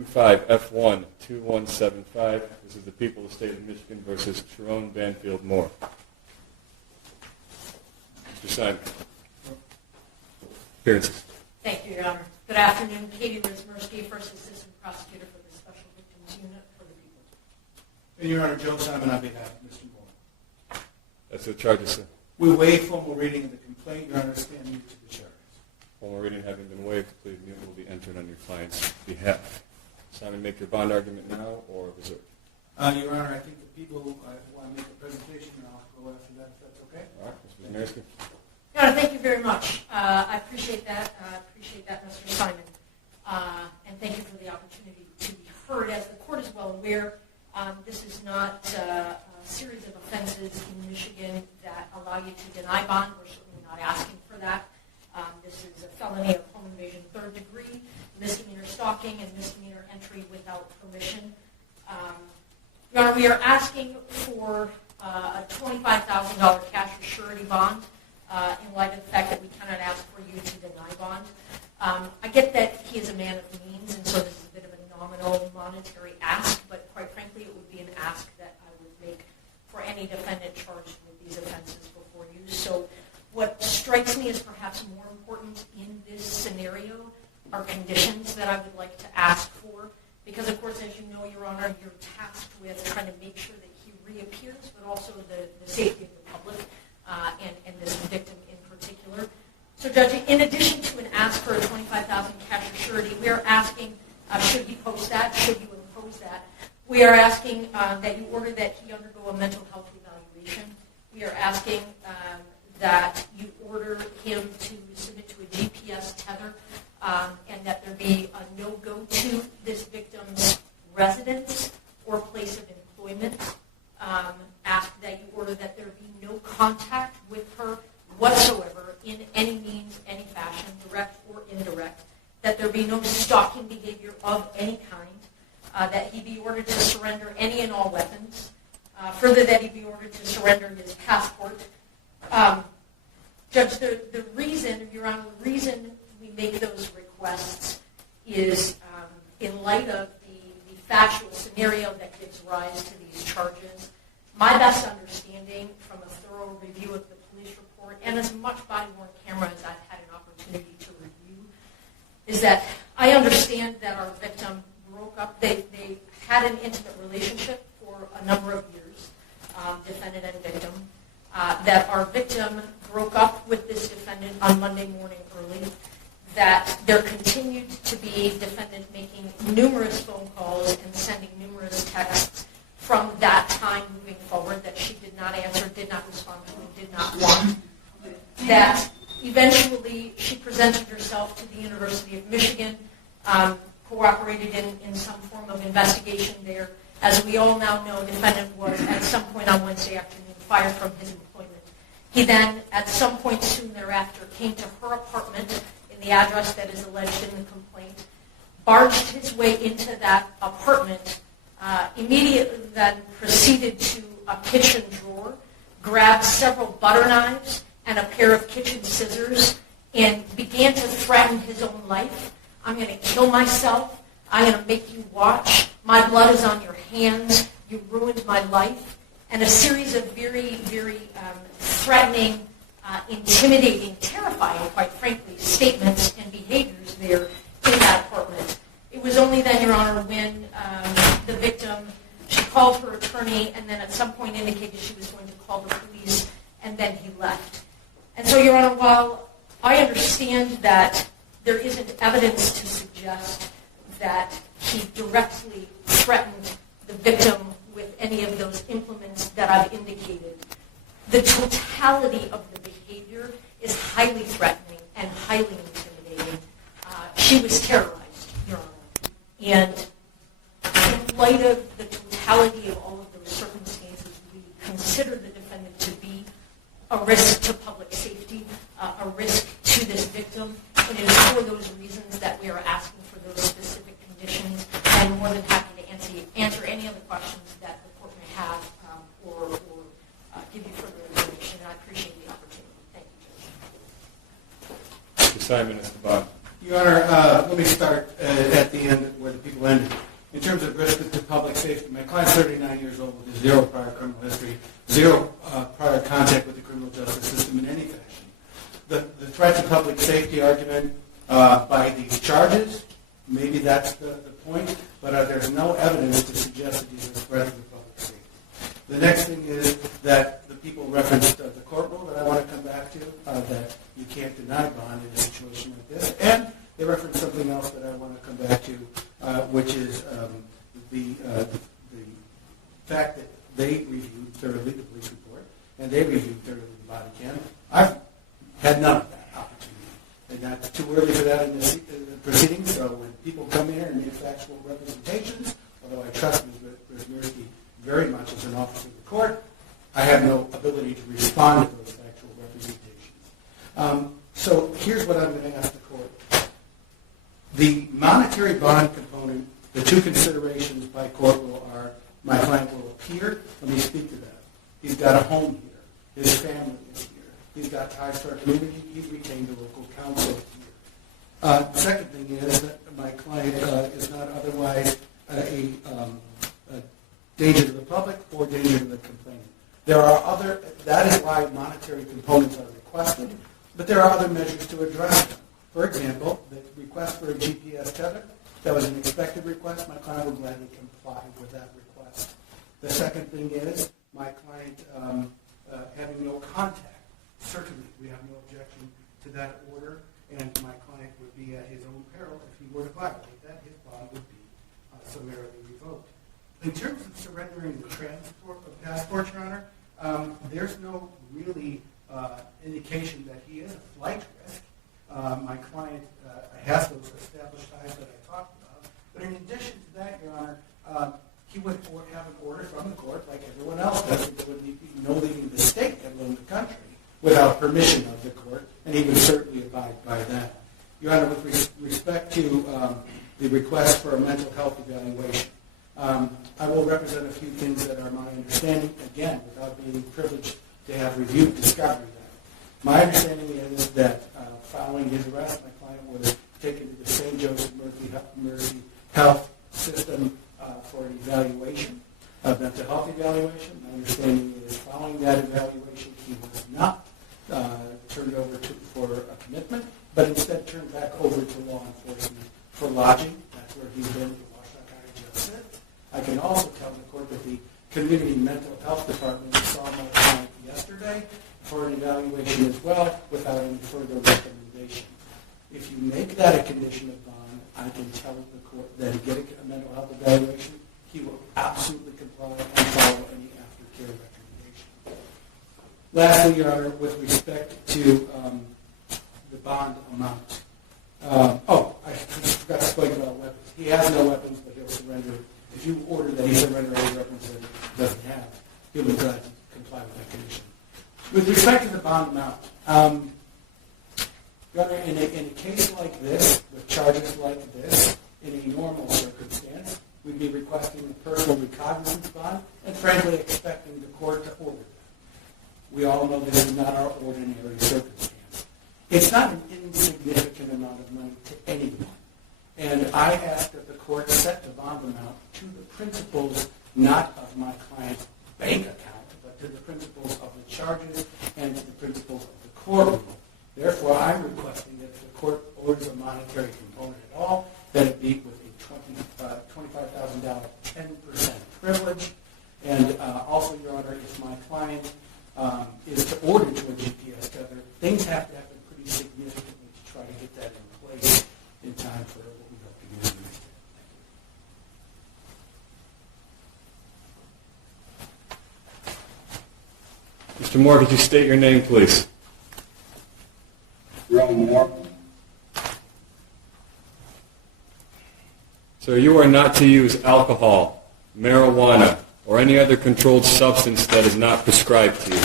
25F1 2175. This is the people of the state of Michigan versus Sherrone Moore. Mr. Simon. Appearances. Thank you, Your Honor. Good afternoon. Katie Rizmersky, First Assistant Prosecutor for the Special Victims Unit for the people. And Your Honor, Joe Simon on behalf of Mr. Moore. That's the charges, sir. We waive formal reading of the complaint. Your Honor, stand mute to the charges. Formal reading having been waived, the plea of guilty will be entered on your client's behalf. Simon, make your bond argument now or reserve? Your Honor, I think the people want to make a presentation, and I'll go after that if that's okay. All right, Mr. Wisniewski. Your Honor, thank you very much. I appreciate that. Mr. Simon. And thank you for the opportunity to be heard. As the court is well aware, this is not a series of offenses in Michigan that allow you to deny bond. We're certainly not asking for that. This is a felony of home invasion third degree, misdemeanor stalking, and misdemeanor entry without permission. Your Honor, we are asking for a $25,000 cash or surety bond in light of the fact that we cannot ask for you to deny bond. I get that he is a man of means, and so this is a bit of a nominal monetary ask, but quite frankly, it would be an ask that I would make for any defendant charged with these offenses before you. So what strikes me as perhaps more important in this scenario are conditions that I would like to ask for, because of course, as you know, Your Honor, you're tasked with trying to make sure that he reappears, but also the safety of the public and this victim in particular. So, Judge, in addition to an ask for a $25,000 cash or surety, we are asking, should he post that, should you impose that, we are asking that you order that he undergo a mental health evaluation. We are asking that you order him to submit to a GPS tether and that there be a no-go to this victim's residence or place of employment. Ask that you order that there be no contact with her whatsoever in any means, any fashion, direct or indirect, that there be no stalking behavior of any kind, that he be ordered to surrender any and all weapons, further that he be ordered to surrender his passport. Judge, the reason, Your Honor, the reason we make those requests is in light of the factual scenario that gives rise to these charges. My best understanding from a thorough review of the police report and as much body-worn camera as I've had an opportunity to review is that I understand that our victim broke up. They had an intimate relationship for a number of years, defendant and victim. That our victim broke up with this defendant on Monday morning early, that there continued to be defendant making numerous phone calls and sending numerous texts from that time moving forward that she did not answer, did not respond to, and did not want. That eventually she presented herself to the University of Michigan, cooperated in some form of investigation there. As we all now know, defendant was at some point on Wednesday afternoon fired from his employment. He then, at some point soon thereafter, came to her apartment in the address that is alleged in the complaint, barged his way into that apartment, immediately then proceeded to a kitchen drawer, grabbed several butter knives and a pair of kitchen scissors, and began to threaten his own life. I'm going to kill myself. I'm going to make you watch. My blood is on your hands. You ruined my life. And a series of very, very threatening, intimidating, terrifying, quite frankly, statements and behaviors there in that apartment. It was only then, Your Honor, when the victim, she called her attorney and then at some point indicated she was going to call the police, and then he left. And so, Your Honor, while I understand that there isn't evidence to suggest that he directly threatened the victim with any of those implements that I've indicated, the totality of the behavior is highly threatening and highly intimidating. She was terrorized, Your Honor. And in light of the totality of all of those circumstances, we consider the defendant to be a risk to public safety, a risk to this victim. And it is for those reasons that we are asking for those specific conditions. I'm more than happy to answer any other questions that the court may have or give you further information. And I appreciate the opportunity. Thank you, Judge. Mr. Simon, Mr. Bond. Your Honor, let me start at the end where the people ended. In terms of risk to public safety, my client's 39 years old with zero prior criminal history, zero prior contact with the criminal justice system in any fashion. The threat to public safety argument by these charges, maybe that's the point, but there's no evidence to suggest that he's a threat to the public safety. The next thing is that the people referenced the court rule that I want to come back to, that you can't deny bond in a situation like this. And they referenced something else that I want to come back to, which is the fact that they reviewed thoroughly the police report, and they reviewed thoroughly the body cam. I've had none of that opportunity. And that's too early for that in the proceedings, so when people come here and make factual representations, although I trust Ms. Mirsky very much as an officer of the court, I have no ability to respond to those factual representations. So here's what I'm going to ask the court. The monetary bond component, the two considerations by court rule are, my client will appear. Let me speak to that. He's got a home here. His family is here. He's got ties to our community. He's retained a local counsel here. The second thing is that my client is not otherwise a danger to the public or danger to the complainant. That is why monetary components are requested, but there are other measures to address them. For example, the request for a GPS tether, that was an expected request. My client will gladly comply with that request. The second thing is my client having no contact. Certainly, we have no objection to that order, and my client would be at his own peril if he were to violate that. His bond would be summarily revoked. In terms of surrendering the transport of passport, Your Honor, there's no really indication that he is a flight risk. My client has those established ties that I talked about. But in addition to that, Your Honor, he would have an order from the court, like everyone else does. There would be no leaving the state, let alone the country, without permission of the court, and he would certainly abide by that. Your Honor, with respect to the request for a mental health evaluation, I will represent a few things that are my understanding, again, without being privileged to have reviewed discovery data. My understanding is that following his arrest, my client was taken to the St. Joseph Mercy Health System for an evaluation, a mental health evaluation. My understanding is following that evaluation, he was not turned over for a commitment, but instead turned back over to law enforcement for lodging. That's where he's been, the Washtenaw County Jail Center. I can also tell the court that the Community Mental Health Department saw my client yesterday for an evaluation as well, without any further recommendation. If you make that a condition of bond, I can tell the court that he get a mental health evaluation, he will absolutely comply and follow any aftercare recommendation. Lastly, Your Honor, with respect to the bond amount. I forgot to speak about weapons. He has no weapons, but he'll surrender. If you order that he surrender any weapons that he doesn't have, he will comply with that condition. With respect to the bond amount, Your Honor, in a case like this, with charges like this, in a normal circumstance, we'd be requesting a personal recognizance bond and frankly expecting the court to order that. We all know this is not our ordinary circumstance. It's not an insignificant amount of money to anyone. And I ask that the court set the bond amount to the principles not of my client's bank account, but to the principles of the charges and to the principles of the courtroom. Therefore, I'm requesting that if the court orders a monetary component at all, that it be with a $25,000 10% privilege. And also, Your Honor, if my client is to order to a GPS tether, things have to happen pretty significantly to try to get that in place in time for what we hope to do in the next year. Mr. Moore, could you state your name, please? Sherrone Moore. Sir, you are not to use alcohol, marijuana, or any other controlled substance that is not prescribed to you.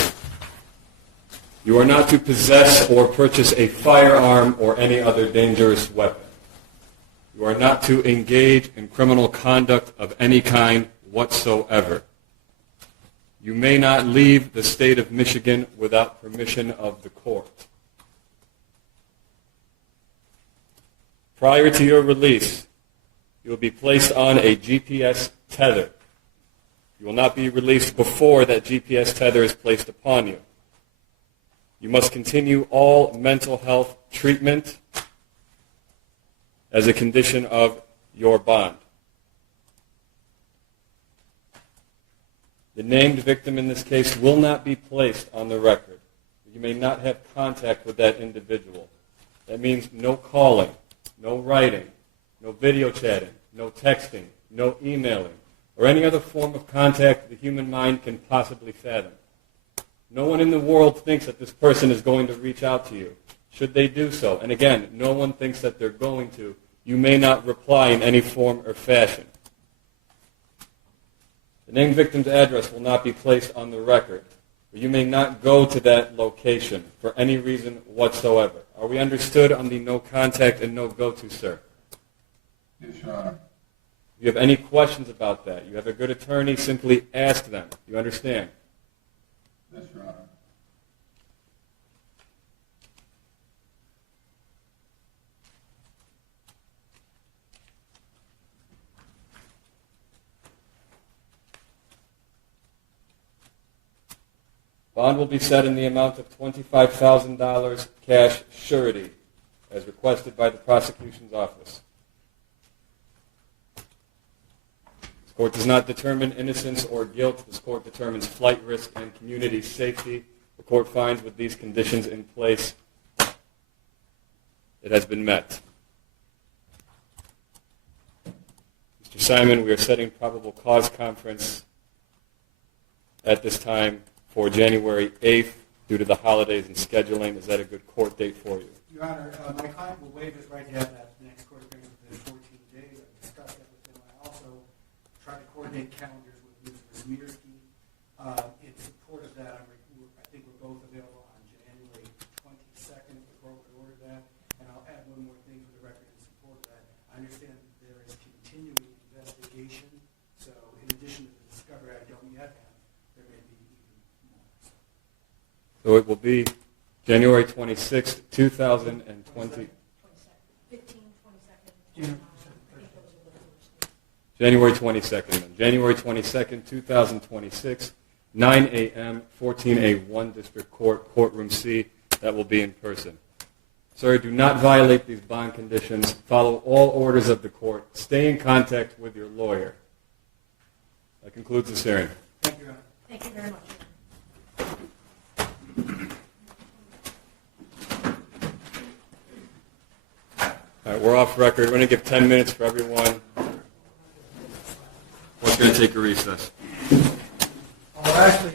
You are not to possess or purchase a firearm or any other dangerous weapon. You are not to engage in criminal conduct of any kind whatsoever. You may not leave the state of Michigan without permission of the court. Prior to your release, You will be placed on a GPS tether. You will not be released before that GPS tether is placed upon you. You must continue all mental health treatment as a condition of your bond. The named victim in this case will not be placed on the record. You may not have contact with that individual. That means no calling, no writing, no video chatting, no texting, no emailing, or any other form of contact the human mind can possibly fathom. No one in the world thinks that this person is going to reach out to you. Should they do so, and again, no one thinks that they're going to, you may not reply in any form or fashion. The named victim's address will not be placed on the record. But you may not go to that location for any reason whatsoever. Are we understood on the no contact and no go-to, sir? Yes, Your Honor. If you have any questions about that, you have a good attorney, simply ask them. You understand? Yes, Your Honor. Bond will be set in the amount of $25,000 cash surety, as requested by the prosecution's office. This court does not determine innocence or guilt. This court determines flight risk and community safety. The court finds with these conditions in place, it has been met. Mr. Simon, we are setting probable cause conference at this time for January 8th due to the holidays and scheduling. Is that a good court date for you? Your Honor, my client will waive his right to have that next court hearing within 14 days. I discussed that with him. I also tried to coordinate calendars with Ms. Smirski. In support of that, I think we're both available on January 22nd. The court would order that. And I'll add one more thing for the record in support of that. I understand that there is continuing investigation. So in addition to the discovery I don't yet have, there may be even more. So it will be January 26th, 2020. 15, 22nd. January 22nd. January 22nd, 2026, 9 a.m., 14A1 District Court, Courtroom C. That will be in person. Sir, do not violate these bond conditions. Follow all orders of the court. Stay in contact with your lawyer. That concludes this hearing. Thank you, Your Honor. Thank you very much. All right, we're off record. We're going to give 10 minutes for everyone. We're going to take a recess. Actually,